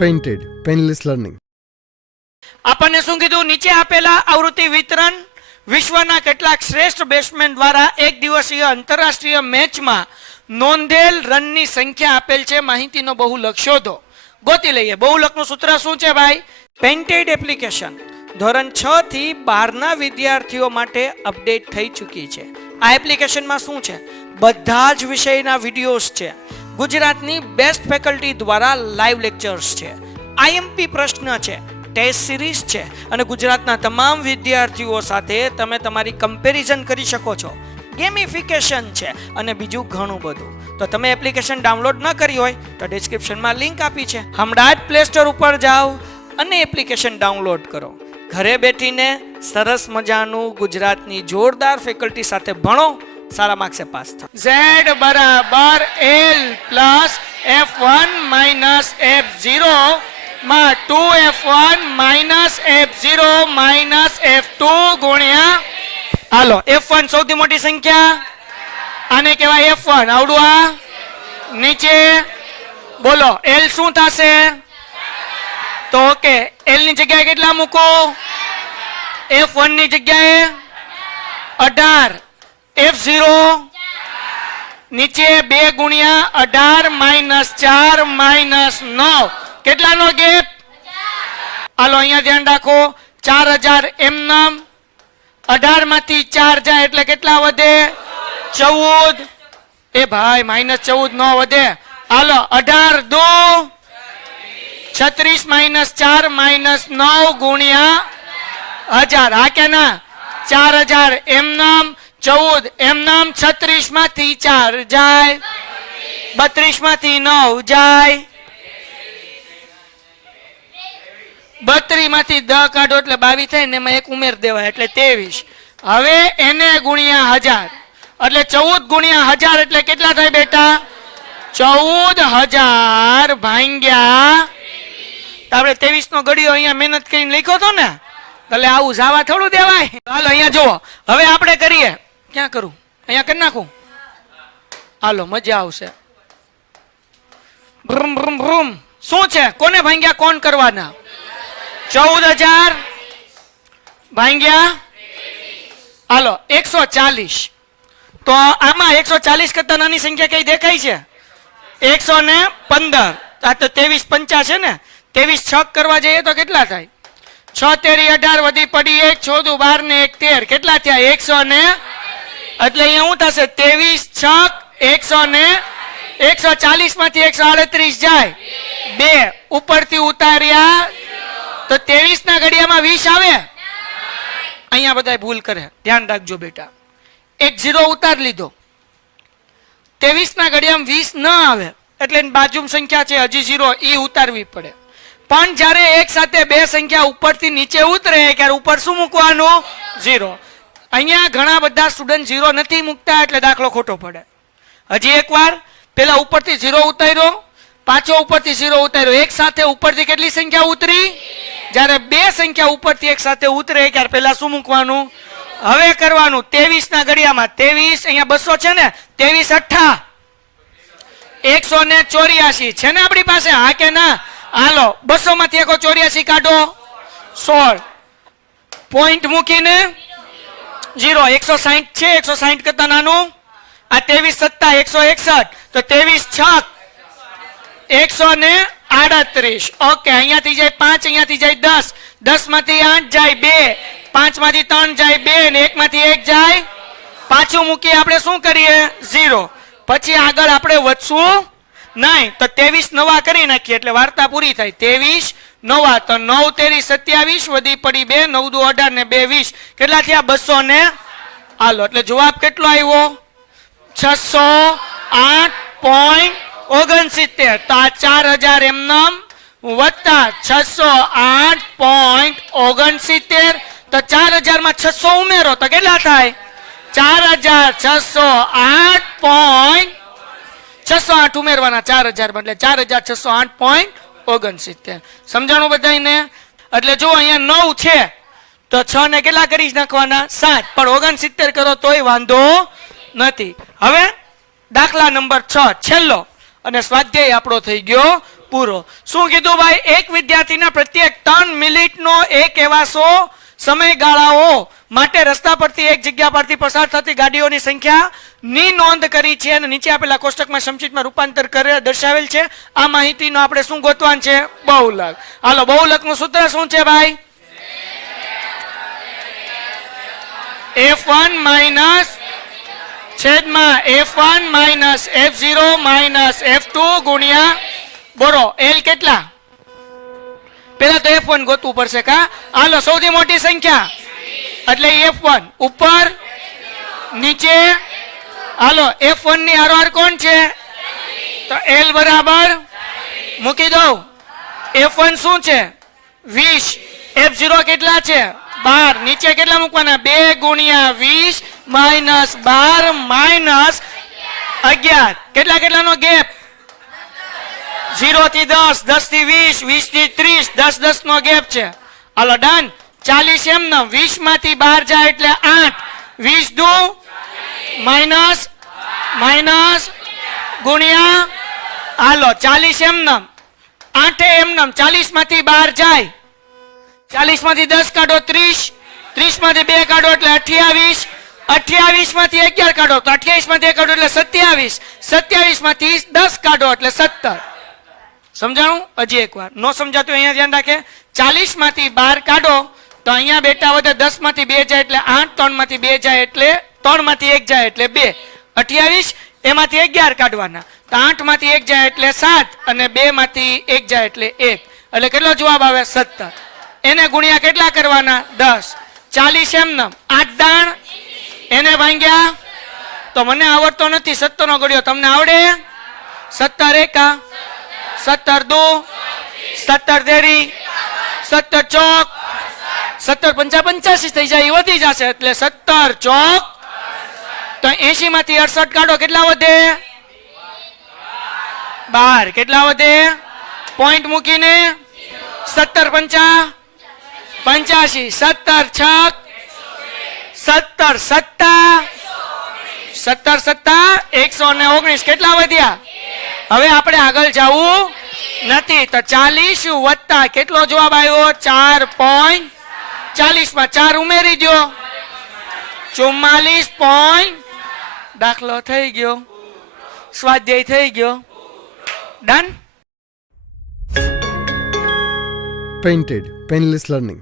Painted, Painless Learning. આપણને શું કીધું? નીચે આપેલા આવૃત્તિ વિતરણ વિશ્વના કેટલાક શ્રેષ્ઠ બેટ્સમેન દ્વારા એક દિવસીય આંતરરાષ્ટ્રીય મેચમાં નોંધેલ રનની સંખ્યા આપેલ છે. માહિતીનો બહુલક શોધો. ગોતી લઈએ. બહુલકનું સૂત્ર શું છે ભાઈ? પેઇન્ટેડ એપ્લિકેશન ધોરણ 6 થી 12 ના વિદ્યાર્થીઓ માટે અપડેટ થઈ ચૂકી છે. આ એપ્લિકેશનમાં શું છે? બધા જ વિષયના વિડીયોઝ છે. ગુજરાતની બેસ્ટ ફેકલ્ટી દ્વારા લાઈવ લેક્ચર્સ છે. આઈએમપી પ્રશ્ન છે, ટેસ્ટ સિરીઝ છે અને ગુજરાતના તમામ વિદ્યાર્થીઓ સાથે તમે તમારી કમ્પેરિઝન કરી શકો છો. ગેમિફિકેશન છે અને બીજું ઘણું બધું. તો તમે એપ્લિકેશન ડાઉનલોડ ન કરી હોય તો ડિસ્ક્રિપ્શનમાં લિંક આપી છે. હમણાં જ પ્લે સ્ટોર ઉપર જાઓ અને એપ્લિકેશન ડાઉનલોડ કરો. ઘરે બેઠીને સરસ મજાનું ગુજરાતની જોરદાર ફેકલ્ટી સાથે ભણો, સારા માર્ક્સે પાસ થાઓ. Z બરાબર L plus F1 minus F0 માં 2F1 minus F0 minus F2 ગુણ્યા હાલો F1 સૌથી મોટી સંખ્યા, આને કહેવાય F1. આવડું આ નીચે બોલો L શું થશે? તો ઓકે, L ની જગ્યાએ કેટલા મૂકો? F1 ની જગ્યાએ 18. F0 નીચે 2 ગુણ્યા 18 માઇનસ 4 માઇનસ 9. કેટલાનો ગેપ? હાલો અહીંયા ધ્યાન રાખો. 4000 એમ નામ 18 માંથી 4 જાય એટલે કેટલા વધે? 14. એ ભાઈ માઇનસ 14 નો વધે. હાલો 18 2 36 માઇનસ 4 માઇનસ 9 ગુણ્યા 1000. હા કે ના? 4000 એમ નામ 14 એમ નામ 36 માંથી 4 જાય, 32 માંથી 9 જાય, 32 માંથી 10 કાઢો એટલે 22 થાય ને એમાં એક ઉમેર દેવાય એટલે 23. હવે એને ગુણ્યા 1000 એટલે 14 ગુણ્યા 1000 એટલે કેટલા થાય બેટા? 14000 ભાંગ્યા આપણે 23 નો ઘડિયો અહીંયા મહેનત કરીને લખ્યો હતો ને, એટલે આવું જાવા થોડું દેવાય. હાલો અહીંયા જુઓ. હવે આપણે કરીએ. ક્યાં કરું? અહીંયા કરી નાખું. હાલો મજા આવશે. ભ્રુમ ભ્રુમ ભ્રુમ. શું છે? કોને ભાંગ્યા કોણ કરવાના? 14000 ભાંગ્યા હાલો 140. તો આમાં 140 કરતા નાની સંખ્યા કઈ દેખાય છે? 115. આ તો 23 50 છે ને. 23 છક કરવા જઈએ તો કેટલા થાય? 6 તેરી 18 વધી પડી 1 14 12 ને 1 13. કેટલા થયા? 100 ને એટલે અહીંયા શું થશે? 23 છક 100 ને 140 માંથી 138 જાય 2 ઉપરથી ઉતાર્યા તો 23 ના ઘડિયામાં 20 આવે. અહીંયા બધા ભૂલ કરે, ધ્યાન રાખજો બેટા. એક 0 ઉતાર લીધો, 23 ના ઘડિયામાં 20 ન આવે એટલે બાજુમાં સંખ્યા છે હજી 0 એ ઉતારવી પડે. પણ જ્યારે એક સાથે બે સંખ્યા ઉપરથી નીચે ઉતરે ત્યારે ઉપર શું મૂકવાનું? 0. અહીંયા ઘણા બધા સ્ટુડન્ટ 0 નથી મૂકતા એટલે દાખલો ખોટો પડે. હજી એકવાર, પેલા ઉપરથી 0 ઉતાર્યો, પાછો ઉપરથી 0 ઉતાર્યો. એક સાથે ઉપરથી કેટલી સંખ્યા ઉતરી? જ્યારે બે સંખ્યા ઉપરથી એક સાથે ઉતરે ત્યારે પેલા શું મૂકવાનું? હવે કરવાનું 23 ના ઘડિયામાં 23 અહીંયા 200 છે ને, 23 8 184 છે ને આપણી પાસે. હા કે ના? હાલો 200 માંથી 184 કાઢો 16 પોઈન્ટ મૂકીને 0. 160 છે, 160 કરતા નાનું. આ 23 સત્તા 161 તો 23 છક 138. ઓકે, અહીંયાથી જાય 5, અહીંયાથી જાય 10, 10 માંથી 8 જાય 2, 5 માંથી 3 જાય 2 ને 1 માંથી 1 જાય. પાછું મૂકી આપણે શું કરીએ? 0. પછી આગળ આપણે વધશું નહીં તો 23 નવા કરી નાખીએ એટલે વાર્તા પૂરી થાય. 23 નવા તો 9 તેરી 27 વધી પડી 2, 9 દુ 18 ને 2 20. કેટલા થયા? 200 ને હાલો એટલે જવાબ કેટલો આવ્યો? 608.69. તો આ 4000 એમ નામ વત્તા 608.69. તો 4000 માં 600 ઉમેરો તો કેટલા થાય? 4608 ઉમેરવાના 4000 એટલે 4608.69. સમજાણું બધાને? એટલે જો અહીંયા 9 છે તો 6 ને કેટલા કરી નાખવાના? 7. પણ 69 કરો તોય વાંધો નથી. હવે દાખલા નંબર 6 છેલ્લો અને સ્વાધ્યાય આપણો થઈ ગયો પૂરો. શું કીધું ભાઈ? એક વિદ્યાર્થીના પ્રત્યેક 3 મિનિટનો એક એવા 100 સમયગાળાઓ માટે રસ્તા પરથી એક જગ્યા પરથી પસાર થતી ગાડીઓની સંખ્યા ની નોંધ કરી છે અને નીચે આપેલા કોષ્ટકમાં સંક્ષિપ્તમાં રૂપાંતર કરે દર્શાવેલ છે. આ માહિતીનો આપણે શું ગોતવાનું છે? બહુલક. હાલો, બહુલકનું સૂત્ર શું છે ભાઈ? F1 માઇનસ છેદમાં F1 minus F0 minus F2 ગુણ્યા બોરો L કેટલા? પેલા તો F1 ગોતવું પડશે કા? હાલો, સૌથી મોટી સંખ્યા એટલે F1 ઉપર નીચે. હાલો, F1 ની હારોહાર કોણ છે? તો L બરાબર મૂકી દઉં. F1 શું છે? 20. F0 કેટલા છે? 12. નીચે કેટલા મૂકવાના? 2 ગુણ્યા 20 માઇનસ 12 માઇનસ 11. કેટલાનો ગેપ? 0 થી 10, 10 થી 20, 20 થી 30, 10 10 નો ગેપ છે. હાલો ડન. 40 એમ ને 20 માંથી 12 જાય એટલે 8. 20 દુ માઇનસ માઇનસ ગુણ્યા. હાલો 40 એમ ને 8 એમ ને 40 માંથી 12 જાય. 40 માંથી 10 કાઢો 30, 30 માંથી 2 કાઢો એટલે 28, 28 માંથી 11 કાઢો તો 28 માંથી 1 કાઢો એટલે 27, 27 માંથી 10 કાઢો એટલે 17. સમજાણું? હજી એકવાર નો સમજાતું અહીંયા ધ્યાન રાખે. 40 માંથી 12 કાઢો તો અહીંયા બેટા વધે 10 માંથી 2 જાય એટલે 8, 3 માંથી 2 જાય એટલે 3 માંથી 1 જાય એટલે 2, 28 એમાંથી 11 કાઢવાના તો 8 માંથી 1 જાય એટલે 7 અને 2 માંથી 1 જાય એટલે 1 એટલે કેટલો જવાબ આવે? 17. એને ગુણ્યા કેટલા કરવાના? 10. 40 એમ ને 8 દાણ એને ભાંગ્યા તો મને આવડતો નથી 17 નો ગળ્યો. તમને આવડે? 17 એકા 17 દુ 17 તેરી 17 ચોક 17 પંચા 85 થઈ જાય, વધી જશે એટલે 17 ચોક. તો 80 માંથી 68 કાઢો કેટલા વધે? 12. કેટલા વધે? પોઈન્ટ મૂકીને 17 પંચા 85, 17 છક 17 સત્તા 17 સત્તા 119. કેટલા વધ્યા? હવે આપણે આગળ જવું નથી તો 40 વત્તા કેટલો જવાબ આવ્યો? 4.40 માં 4 ઉમેરી દો 44. દાખલો થઈ ગયો, સ્વાધ્યાય થઈ ગયો. ડન. Painted Painless Learning.